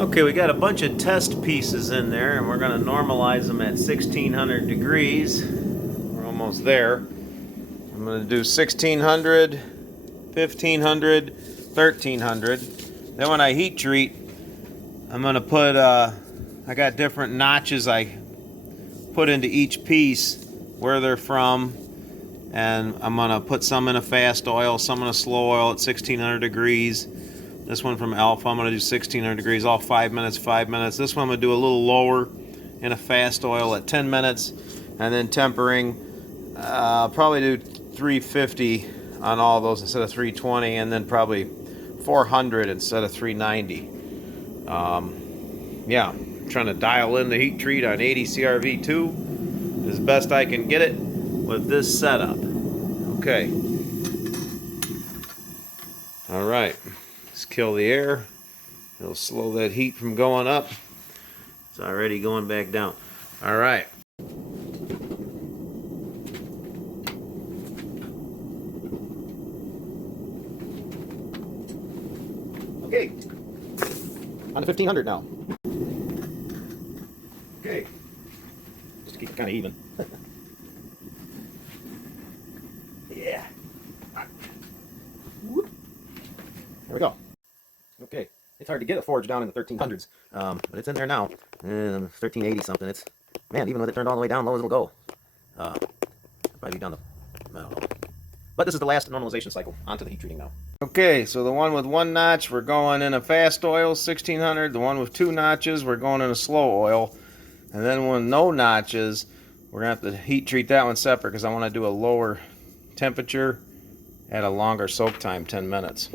Okay, we got a bunch of test pieces in there, and we're going to normalize them at 1600 degrees. We're almost there. I'm going to do 1600, 1500, 1300. Then when I heat treat, I'm going to put, I got different notches I put into each piece, where they're from, and I'm going to put some in a fast oil, some in a slow oil at 1600 degrees. This one from Alpha, I'm going to do 1600 degrees, all 5 minutes, 5 minutes. This one I'm going to do a little lower in a fast oil at 10 minutes, and then tempering. I'll probably do 350 on all those instead of 320, and then probably 400 instead of 390. Yeah, I'm trying to dial in the heat treat on 80 CRV2 as best I can get it with this setup. Okay. All right. Let's kill the air. It'll slow that heat from going up. It's already going back down. All right. Okay. On to 1500 now. Okay. Just to keep it kind of even. Yeah. Whoop. There we go. Okay. It's hard to get a forge down in the 1300s, but it's in there now. 1380 something. It's, man, even with it turned all the way down low as it'll go. Probably down the, I don't know. But this is the last normalization cycle. Onto the heat treating now. Okay, so the one with one notch, we're going in a fast oil, 1600. The one with two notches, we're going in a slow oil. And then with no notches, we're going to have to heat treat that one separate because I want to do a lower temperature at a longer soak time, 10 minutes.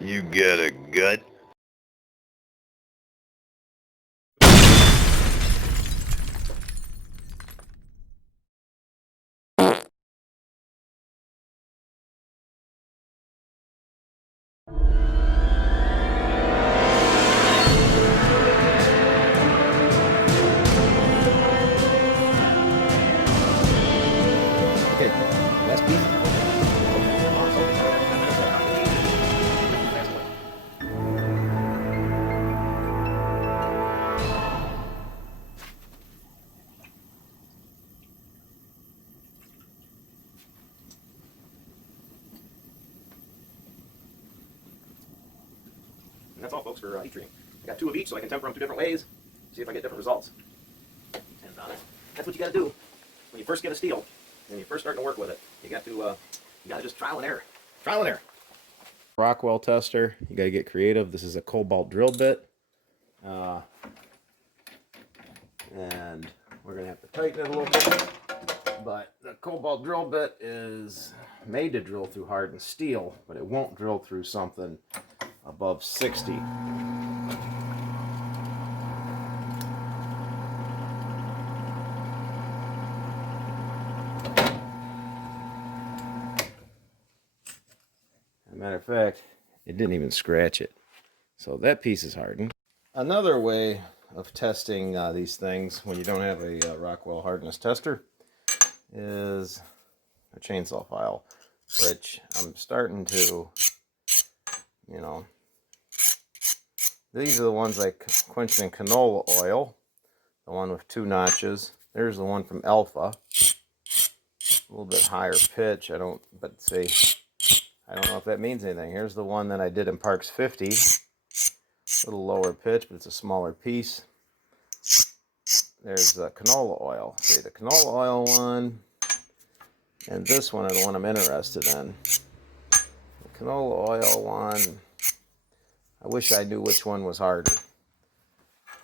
You got a gut? Okay, last piece. And that's all, folks, for heat treating. I got two of each, so I can temper them two different ways, see if I get different results. And that's what you got to do when you first get a steel, when you're first starting to work with it. You got to just trial and error. Trial and error. Rockwell tester. You got to get creative. This is a cobalt drill bit, and we're gonna have to tighten it a little bit. But the cobalt drill bit is made to drill through hardened steel, but it won't drill through something above 60. As a matter of fact, it didn't even scratch it. So that piece is hardened. Another way of testing these things when you don't have a Rockwell hardness tester is a chainsaw file, which I'm starting to, you know, these are the ones like quenched in canola oil, the one with two notches. There's the one from Alpha. a little bit higher pitch. I don't know if that means anything. Here's the one that I did in Parks 50. A little lower pitch, but it's a smaller piece. There's the canola oil. See, the canola oil one, and this one are the one I'm interested in. The canola oil one, I wish I knew which one was harder.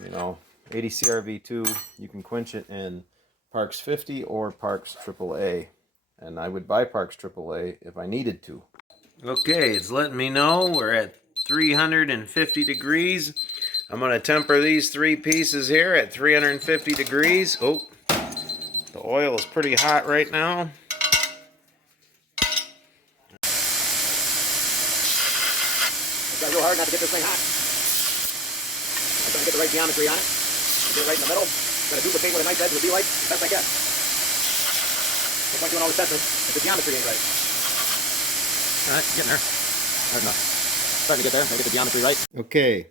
You know, 80 CRV2, you can quench it in Parks 50 or Parks AAA. And I would buy Parks AAA if I needed to. Okay, it's letting me know we're at 350 degrees. I'm going to temper these three pieces here at 350 degrees. Oh, the oil is pretty hot right now. I've got real hard not to get this thing hot. I'm trying to get the right geometry on it. Get it right in the middle. I'm going to duplicate what a nice edge would be like best I can. No point doing all this testing if the geometry ain't right. Alright, getting there. Hard enough. Starting to get there. I'll get the geometry right. Okay,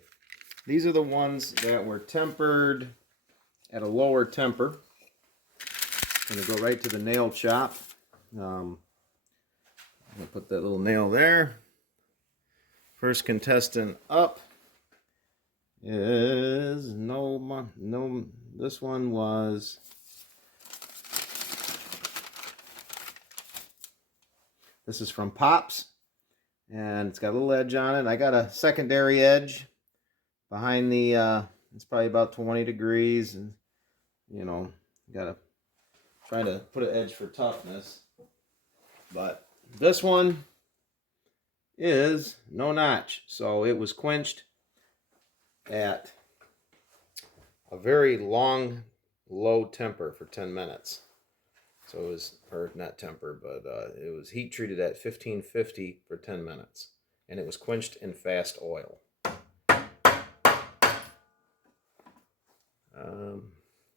these are the ones that were tempered at a lower temper. I'm going to go right to the nail chop. I'm going to put that little nail there. First contestant up is this one was this is from Pops, and it's got a little edge on it. I got a secondary edge behind the it's probably about 20 degrees, and you know, gotta try to put an edge for toughness. But this one is no notch, so it was quenched at a very long low temper for 10 minutes. So it was, or not temper, but it was heat treated at 1550 for 10 minutes, and it was quenched in fast oil.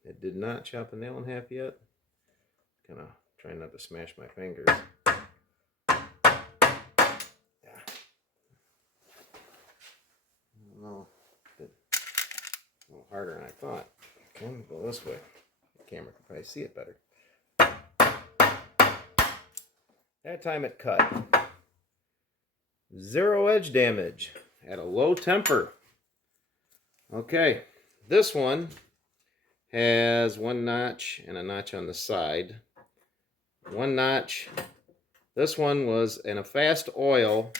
It did not chop a nail in half yet. Kind of trying not to smash my fingers. No, a little harder than I thought. Okay, go this way. The camera can probably see it better. That time it cut. 0 edge damage at a low temper. Okay, this one has one notch and a notch on the side. One notch. This one was in a fast oil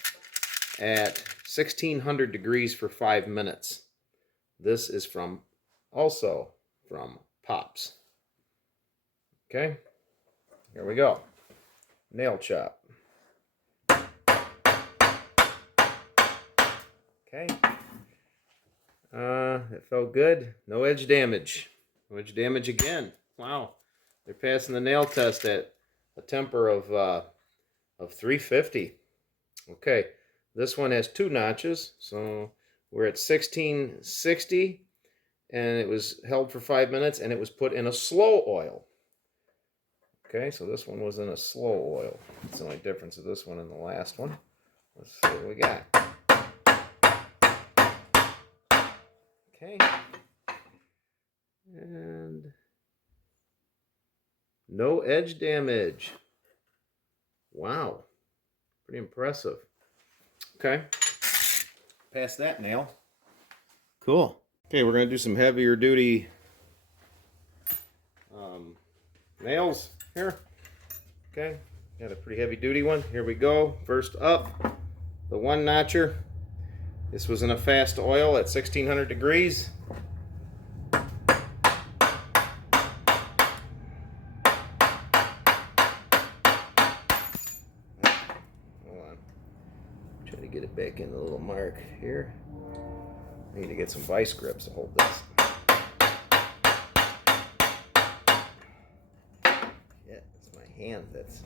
at 1600 degrees for 5 minutes. This is also from Pops. Okay, here we go. Nail chop. Okay. It felt good. No edge damage. No edge damage again. Wow. They're passing the nail test at a temper of 350. Okay. This one has 2 notches, so we're at 1660, and it was held for 5 minutes, and it was put in a slow oil. Okay, so this one was in a slow oil. That's the only difference of this one and the last one. Let's see what we got. Okay. And no edge damage. Wow. Pretty impressive. Okay. Pass that nail. Cool. Okay, we're going to do some heavier duty nails here. Okay, got a pretty heavy duty one. Here we go. First up, the 1 notcher. This was in a fast oil at 1600 degrees. Hold on. Try to get it back in the little mark here. I need to get some vice grips to hold this. Yeah, it's my hand that's...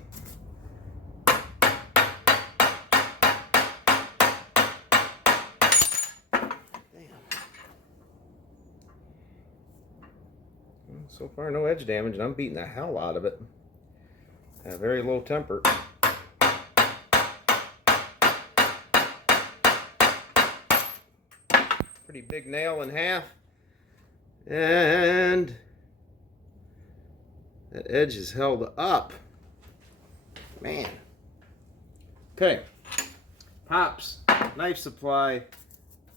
So far, no edge damage, and I'm beating the hell out of it at a very low temper. Pretty big nail in half, and that edge is held up. Man. Okay. Pops, knife supply,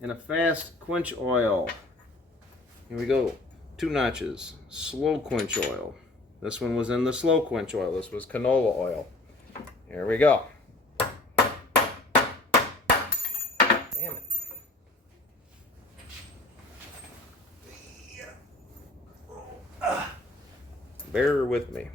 and a fast quench oil. Here we go. 2 notches. Slow quench oil. This one was in the slow quench oil. This was canola oil. Here we go. Damn it. Bear with me.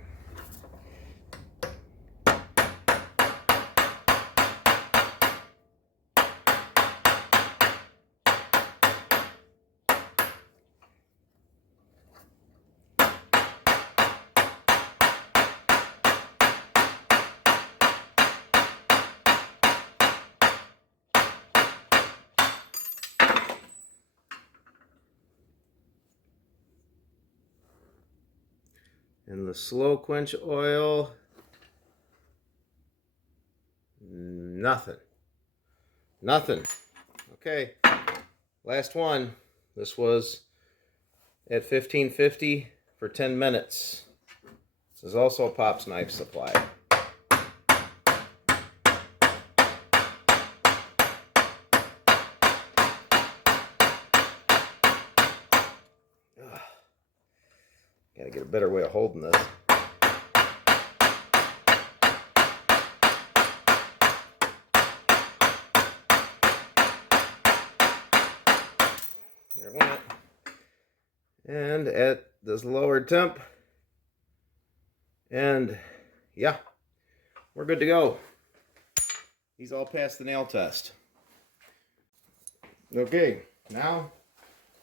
And the slow quench oil, nothing. Okay, last one. This was at 1550 for 10 minutes. This is also Pop's knife supply. Gotta get a better way of holding this. There it went. And at this lower temp. And yeah, we're good to go. He's all passed the nail test. Okay, now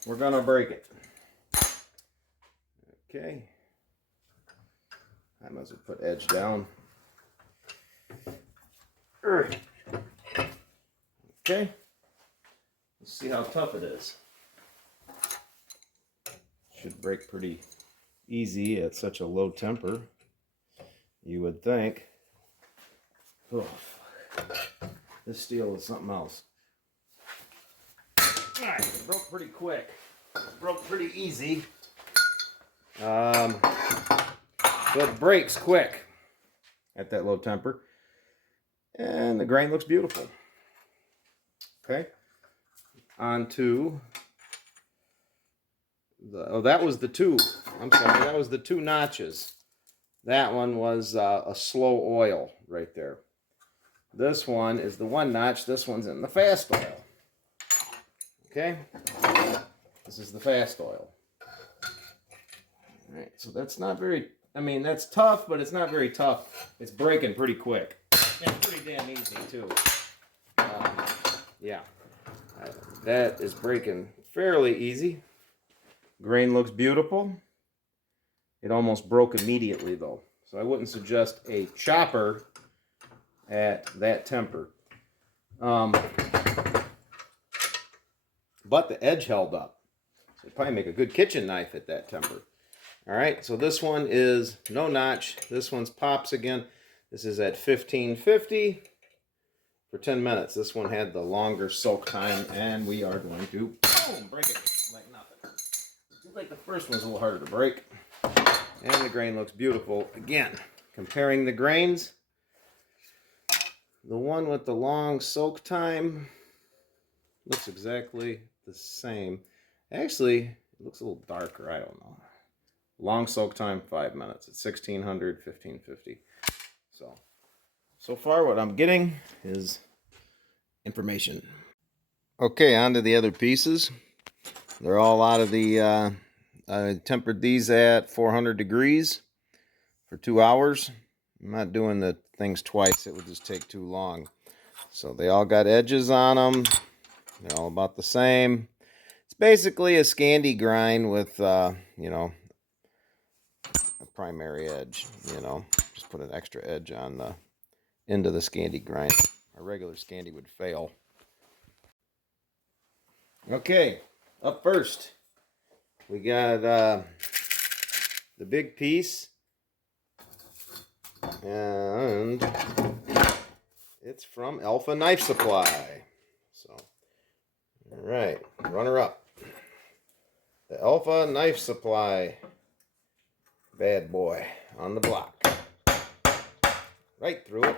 we're gonna break it. Okay, I might as well put edge down. Okay, let's see how tough it is. Should break pretty easy at such a low temper, you would think. Oh, this steel is something else. Alright, it broke pretty quick. It broke pretty easy. But it breaks quick at that low temper. And the grain looks beautiful. Okay. On to the, oh, that was the 2. I'm sorry, that was the 2 notches. That one was a slow oil right there. This one is the 1 notch. This one's in the fast oil. Okay. This is the fast oil. Alright, so that's not very, I mean, that's tough, but it's not very tough. It's breaking pretty quick. And pretty damn easy, too. Yeah. That is breaking fairly easy. Grain looks beautiful. It almost broke immediately, though. So I wouldn't suggest a chopper at that temper. But the edge held up. So it'd probably make a good kitchen knife at that temper. Alright, so this one is no notch. This one's Pops again. This is at 1550 for 10 minutes. This one had the longer soak time, and we are going to boom, break it like nothing. Seems like the first one's a little harder to break. And the grain looks beautiful. Again, comparing the grains, the one with the long soak time looks exactly the same. Actually, it looks a little darker. I don't know. Long soak time, 5 minutes. It's 1600, 1550. So far what I'm getting is information. Okay, on to the other pieces. They're all out of the, I tempered these at 400 degrees for 2 hours. I'm not doing the things twice. It would just take too long. So they all got edges on them. They're all about the same. It's basically a Scandi grind with, you know, a primary edge, you know. Just put an extra edge on the end of the Scandi grind. A regular Scandi would fail. Okay, up first, we got the big piece, and it's from Alpha Knife Supply. So, all right, runner up. The Alpha Knife Supply bad boy on the block. right through it.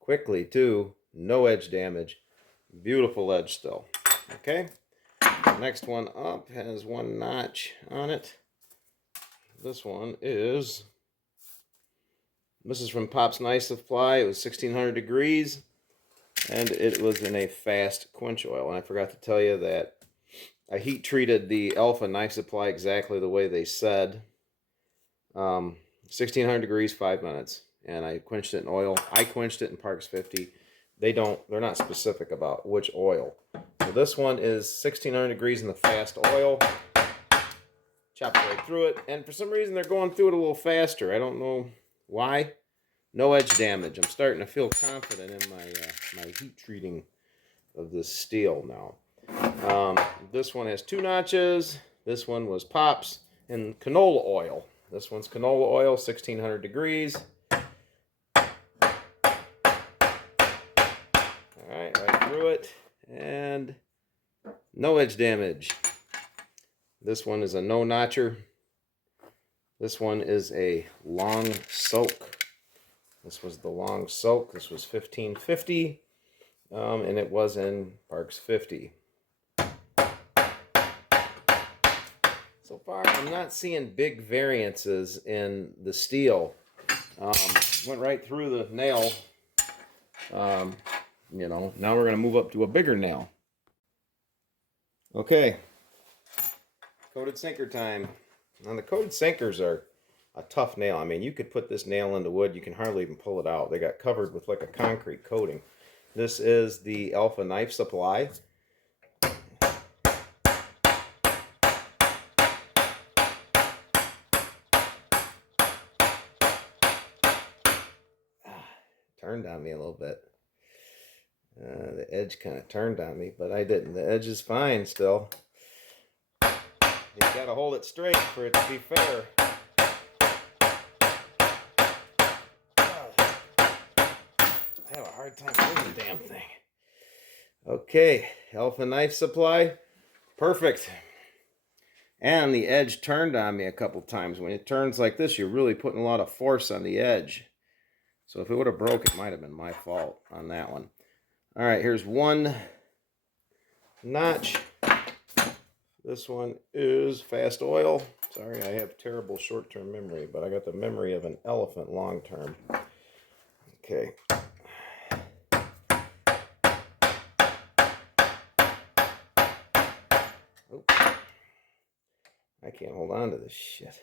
Quickly, too. No edge damage. Beautiful edge still. Okay. Next one up has one notch on it. This is from Pop's Knife Supply. It was 1600 degrees, and it was in a fast quench oil. And I forgot to tell you that I heat treated the Alpha Knife Supply exactly the way they said. 1600 degrees, 5 minutes. And I quenched it in oil. I quenched it in Parks 50. They're not specific about which oil. So this one is 1600 degrees in the fast oil. Chop right through it. And for some reason, they're going through it a little faster. I don't know why. No edge damage. I'm starting to feel confident in my heat treating of this steel now. This one has 2 notches. This one was Pop's in canola oil. This one's canola oil, 1600 degrees. Alright, right through it. And no edge damage. This one is a no notcher. This one is a long soak. This was the long soak. This was 1550. And it was in Parks 50. So far, I'm not seeing big variances in the steel. Went right through the nail. Now we're going to move up to a bigger nail. Okay. Coated sinker time. Now the coated sinkers are a tough nail. I mean, you could put this nail into wood. You can hardly even pull it out. They got covered with like a concrete coating. This is the Alpha Knife Supply. Turned on me a little bit. The edge kind of turned on me, but I didn't. The edge is fine still. You gotta hold it straight for it to be fair. I have a hard time holding the damn thing. Okay, Alpha Knife Supply. Perfect. And the edge turned on me a couple times. When it turns like this, you're really putting a lot of force on the edge. So if it would have broke, it might have been my fault on that one. All right, here's one notch. This one is fast oil. Sorry, I have terrible short-term memory, but I got the memory of an elephant long-term. Okay. Oops. I can't hold on to this shit.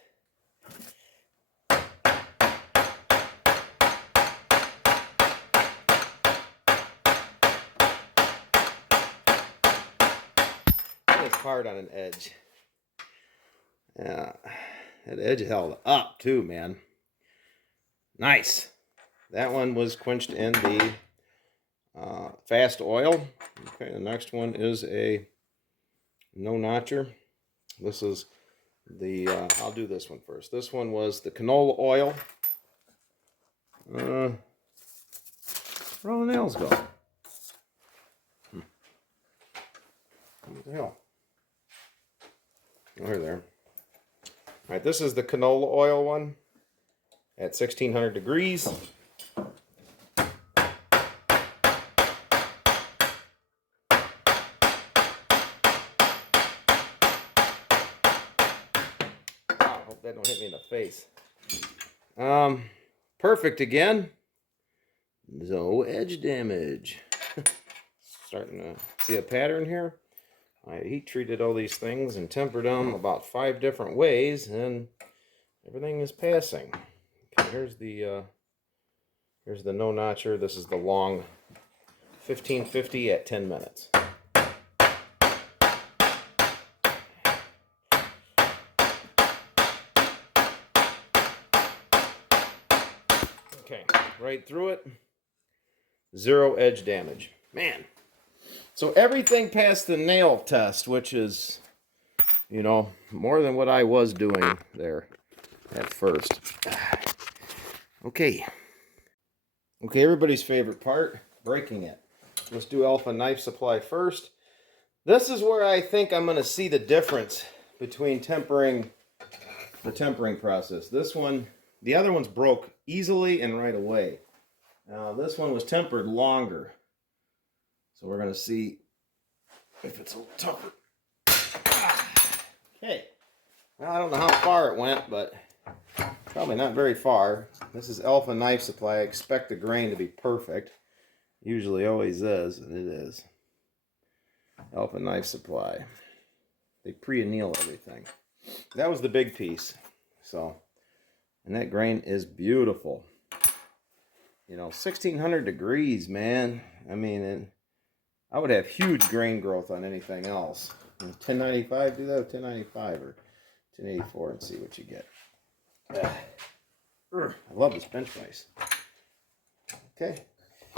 It's hard on an edge. Yeah, that edge held up too, man. Nice. That one was quenched in the fast oil. Okay, the next one is a no notcher. This is the, I'll do this one first. This one was the canola oil. Where all the nails go? What the hell? Oh, there. All right, this is the canola oil one at 1600 degrees. Oh, I hope that don't hit me in the face. Perfect again. No edge damage. Starting to see a pattern here. I heat treated all these things and tempered them about 5 different ways, and everything is passing. Okay, here's the no notcher. This is the long 1550 at 10 minutes. Okay, right through it. 0 edge damage. Man. So everything passed the nail test, which is, more than what I was doing there at first. Okay. Okay, everybody's favorite part, breaking it. Let's do Alpha Knife Supply first. This is where I think I'm going to see the difference between the tempering process. This one the other ones broke easily and right away. Now this one was tempered longer. So we're going to see if it's a little tougher. Okay. Well, I don't know how far it went, but probably not very far. This is Alpha Knife Supply. I expect the grain to be perfect. Usually always is, and it is. Alpha Knife Supply. They pre-anneal everything. That was the big piece. So, and that grain is beautiful. You know, 1600 degrees, man. I mean, I would have huge grain growth on anything else. 1095, do that with 1095 or 1084 and see what you get. I love this bench vise. Okay.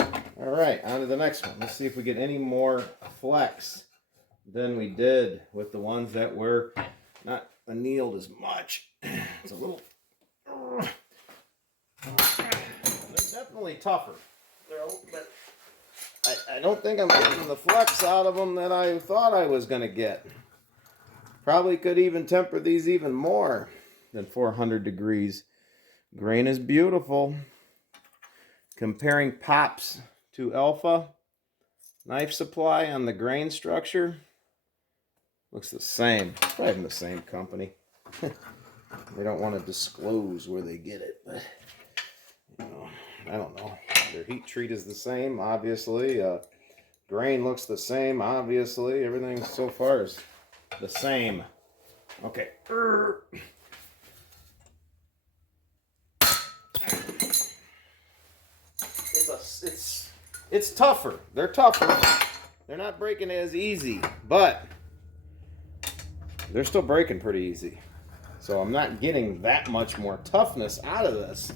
All right, on to the next one. Let's see if we get any more flex than we did with the ones that were not annealed as much. It's a little... They're definitely tougher. They're a little bit... I don't think I'm getting the flex out of them that I thought I was going to get. Probably could even temper these even more than 400 degrees. Grain is beautiful. Comparing Pops to Alpha Knife Supply on the grain structure. Looks the same. Probably from the same company. They don't want to disclose where they get it, but you know, I don't know. Their heat treat is the same, obviously. Grain looks the same, obviously. Everything so far is the same. Okay. It's tougher. They're tougher. They're not breaking as easy, but they're still breaking pretty easy. So I'm not getting that much more toughness out of this.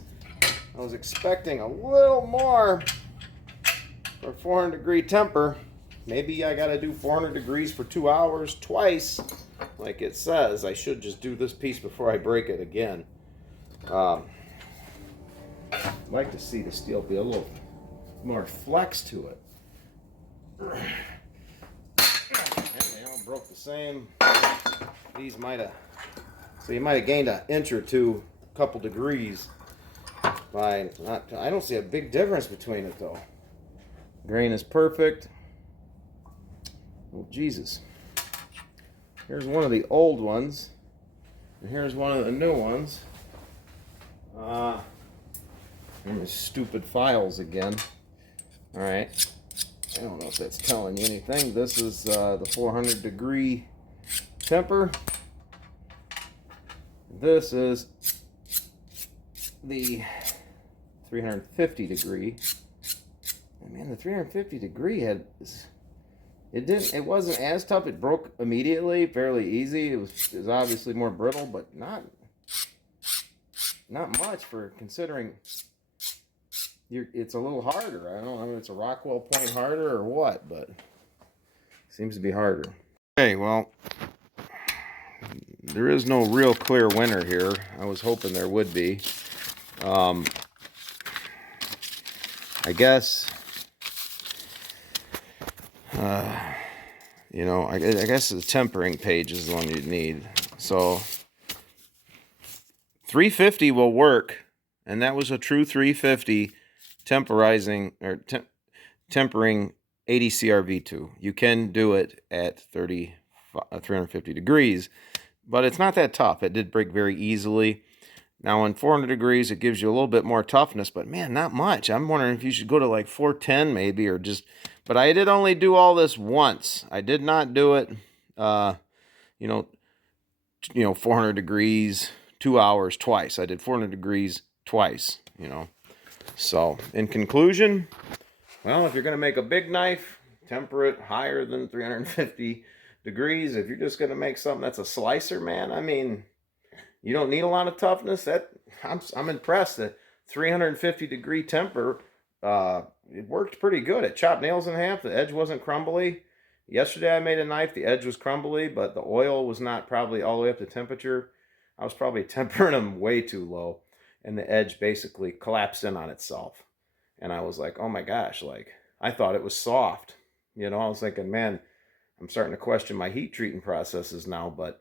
I was expecting a little more for 400 degree temper. Maybe I gotta do 400 degrees for 2 hours twice, like it says. I should just do this piece before I break it again. I'd like to see the steel be a little more flex to it. They all broke the same. These might have, so you might have gained an inch or two, a couple degrees by not. I don't see a big difference between it though. Grain is perfect. Oh Jesus! Here's one of the old ones, and here's one of the new ones. Here's stupid files again. All right. I don't know if that's telling you anything. This is the 400 degree temper. This is the 350 degree. And man, the 350 degree it wasn't as tough. It broke immediately, fairly easy. It was obviously more brittle, but not much for considering it's a little harder. I don't know if it's a Rockwell point harder or what, but it seems to be harder. Okay, well, there is no real clear winner here. I was hoping there would be. I guess, you know, I guess the tempering page is the one you'd need. So 350 will work, and that was a true 350 temporizing or tempering 80 CRV2. You can do it at 350 degrees, but it's not that tough. It did break very easily. Now in 400 degrees, it gives you a little bit more toughness, but man, not much. I'm wondering if you should go to like 410 maybe, or just, but I did only do all this once. I did not do it, you know, 400 degrees, 2 hours twice. I did 400 degrees twice, you know. So in conclusion, well, if you're going to make a big knife, temper it higher than 350 degrees. If you're just going to make something that's a slicer, man, I mean, you don't need a lot of toughness. I'm impressed that 350 degree temper, it worked pretty good. It chopped nails in half. The edge wasn't crumbly. Yesterday I made a knife. The edge was crumbly, but the oil was not probably all the way up to temperature. I was probably tempering them way too low, and the edge basically collapsed in on itself. And I was like, oh my gosh, like I thought it was soft. You know, I was thinking, man, I'm starting to question my heat treating processes now, but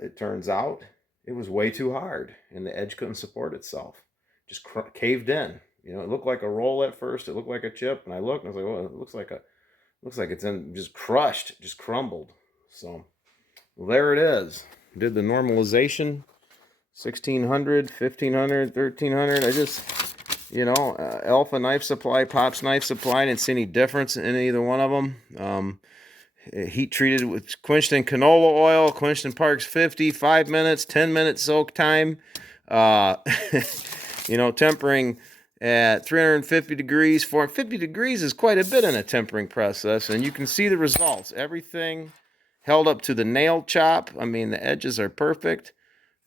it turns out it was way too hard, and the edge couldn't support itself. Just caved in. You know, it looked like a roll at first. It looked like a chip, and I looked and I was like, "Oh, it looks like it's in just crushed, just crumbled." So well, there it is. Did the normalization, 1600, 1500, 1300. I just, you know, Alpha Knife Supply, Pops Knife Supply. I didn't see any difference in either one of them. Heat treated with quenched in canola oil, quenched in Parks 50, 5 minutes, 10-minute soak time. You know, tempering at 350 degrees. 450 degrees is quite a bit in a tempering process, and you can see the results. Everything held up to the nail chop. I mean, the edges are perfect.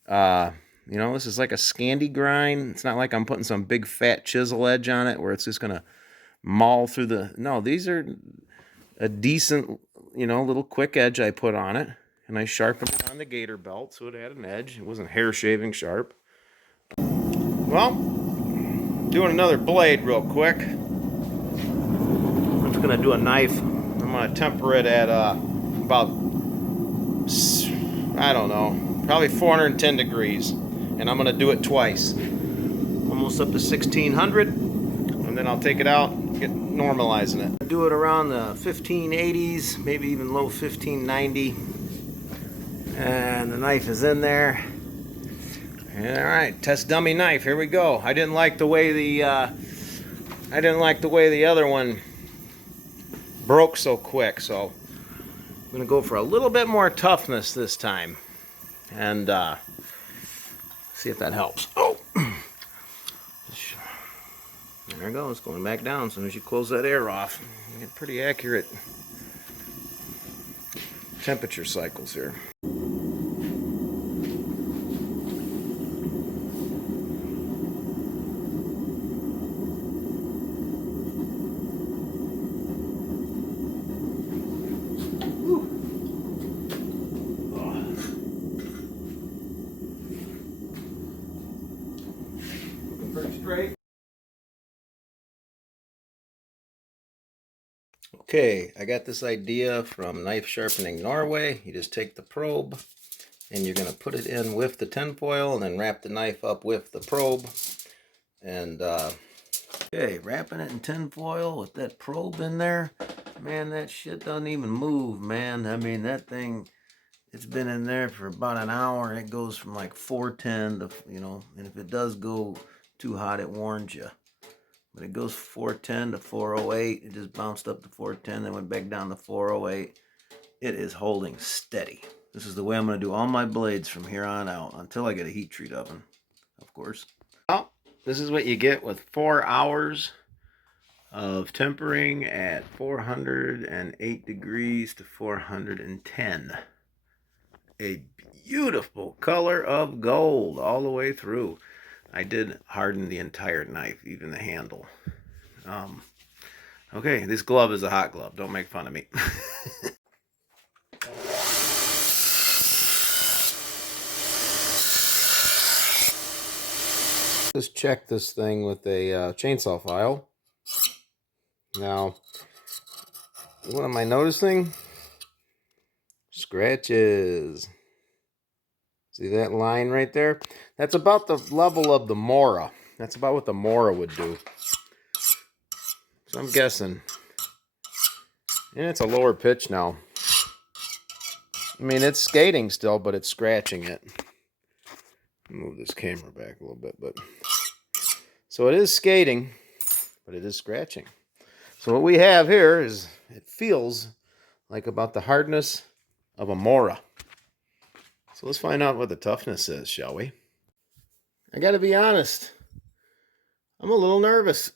You know, this is like a Scandi grind. It's not like I'm putting some big fat chisel edge on it where it's just going to maul through the... No, these are a decent, you know, little quick edge I put on it. And I sharpened it on the gator belt so it had an edge. It wasn't hair shaving sharp. Well, doing another blade real quick. I'm just going to do a knife. I'm going to temper it at about, I don't know, probably 410 degrees. And I'm going to do it twice. Almost up to 1600. And then I'll take it out and get normalizing it. Do it around the 1580s, maybe even low 1590. And the knife is in there. All right, test dummy knife. Here we go. I didn't like the way the other one broke so quick, so I'm gonna go for a little bit more toughness this time, and see if that helps. Oh, there it goes, going back down. As soon as you close that air off, you get pretty accurate temperature cycles here. Straight. Okay, I got this idea from Knife Sharpening Norway. You just take the probe and you're going to put it in with the tinfoil and then wrap the knife up with the probe. And okay, wrapping it in tinfoil with that probe in there. Man, that shit doesn't even move, man. I mean, that thing, it's been in there for about an hour and it goes from like 410 to, you know, and if it does go too hot, it warns you. But it goes 410 to 408. It just bounced up to 410, then went back down to 408. It is holding steady. This is the way I'm going to do all my blades from here on out until I get a heat treat oven, of course. Well, this is what you get with 4 hours of tempering at 408 degrees to 410. A beautiful color of gold all the way through. I did harden the entire knife, even the handle. Okay, this glove is a hot glove. Don't make fun of me. Just check this thing with a chainsaw file. Now, what am I noticing? Scratches. See that line right there? That's about the level of the Mora. That's about what the Mora would do. So I'm guessing. And it's a lower pitch now. I mean, it's skating still, but it's scratching it. Move this camera back a little bit, but so it is skating, but it is scratching. So what we have here is, it feels like about the hardness of a Mora. So let's find out what the toughness is, shall we? I gotta be honest, I'm a little nervous.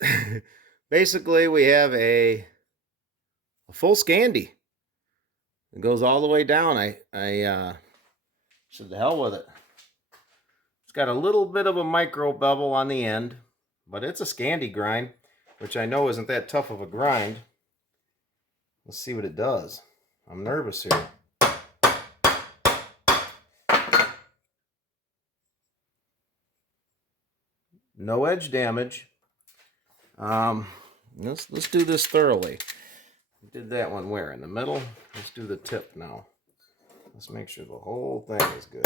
Basically, we have a full Scandi. It goes all the way down. I said the hell with it. It's got a little bit of a micro bevel on the end, but it's a Scandi grind, which I know isn't that tough of a grind. Let's see what it does. I'm nervous here. No edge damage. Let's do this thoroughly. We did that one where? In the middle? Let's do the tip now. Let's make sure the whole thing is good.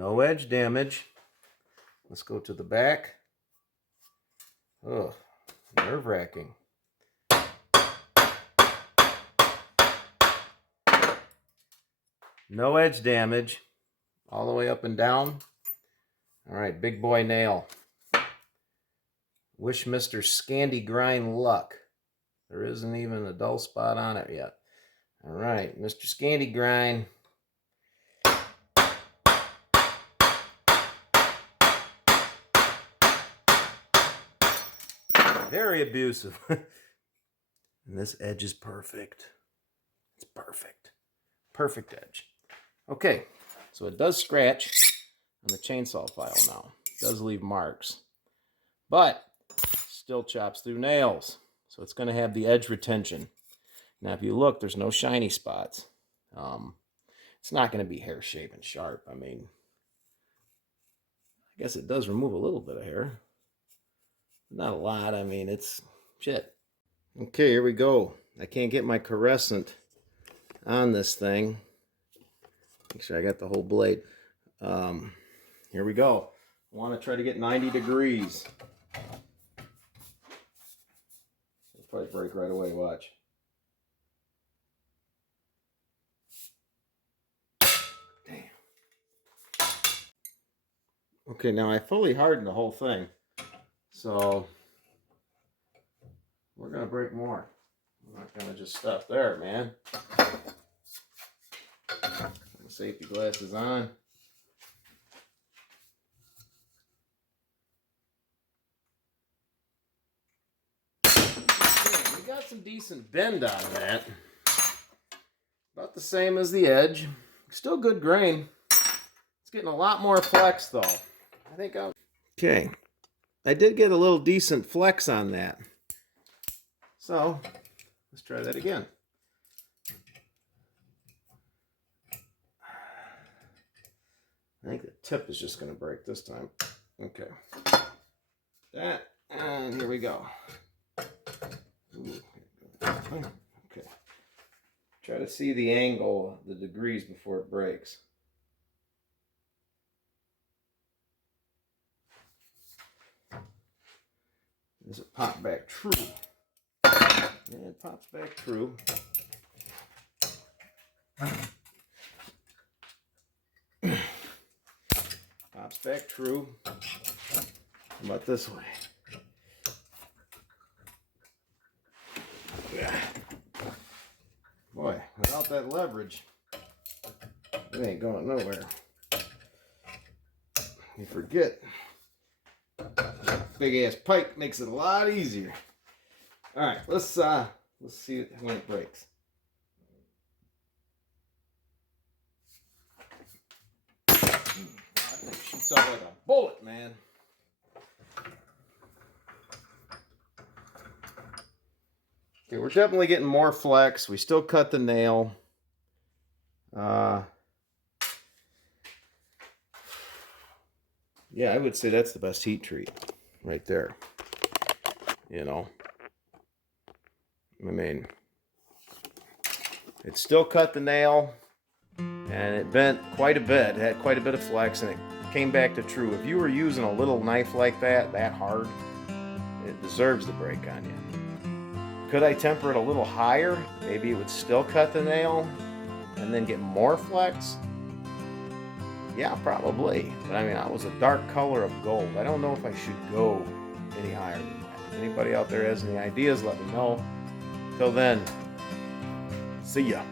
No edge damage. Let's go to the back. Oh, nerve-wracking. No edge damage. All the way up and down. All right, big boy nail. Wish Mr. Scandi Grind luck. There isn't even a dull spot on it yet. All right, Mr. Scandi Grind. Very abusive. And this edge is perfect. It's perfect. Perfect edge. Okay, so it does scratch on the chainsaw file now. It does leave marks. But still chops through nails. So it's going to have the edge retention. Now if you look, there's no shiny spots. It's not going to be hair shaven sharp. I mean, I guess it does remove a little bit of hair. Not a lot. I mean, it's shit. Okay, here we go. I can't get my Crescent on this thing. Make sure I got the whole blade. Here we go. I want to try to get 90 degrees. It'll probably break right away, watch. Damn. Okay, now I fully hardened the whole thing. So we're going to break more. I'm not going to just stop there, man. Safety glasses on. We got some decent bend on that. About the same as the edge. Still good grain. It's getting a lot more flex though. I think I'm... Okay. I did get a little decent flex on that. So, let's try that again. I think the tip is just going to break this time. Okay. That, and here we go. Ooh. Okay. Try to see the angle, the degrees before it breaks. Does it pop back true? Yeah, it pops back true. Pops back true. How about this way? Yeah. Boy, without that leverage, it ain't going nowhere. You forget. Big ass pipe makes it a lot easier. All right, let's see when it breaks. That thing shoots out like a bullet, man. Okay, we're definitely getting more flex. We still cut the nail. Yeah, I would say that's the best heat treat right there. You know, I mean, it still cut the nail and it bent quite a bit. It had quite a bit of flex and it came back to true. If you were using a little knife like that hard, it deserves to break on you. Could I temper it a little higher? Maybe it would still cut the nail and then get more flex. Yeah, probably. But I mean, that was a dark color of gold. I don't know if I should go any higher than that. If anybody out there has any ideas, let me know. Till then, see ya.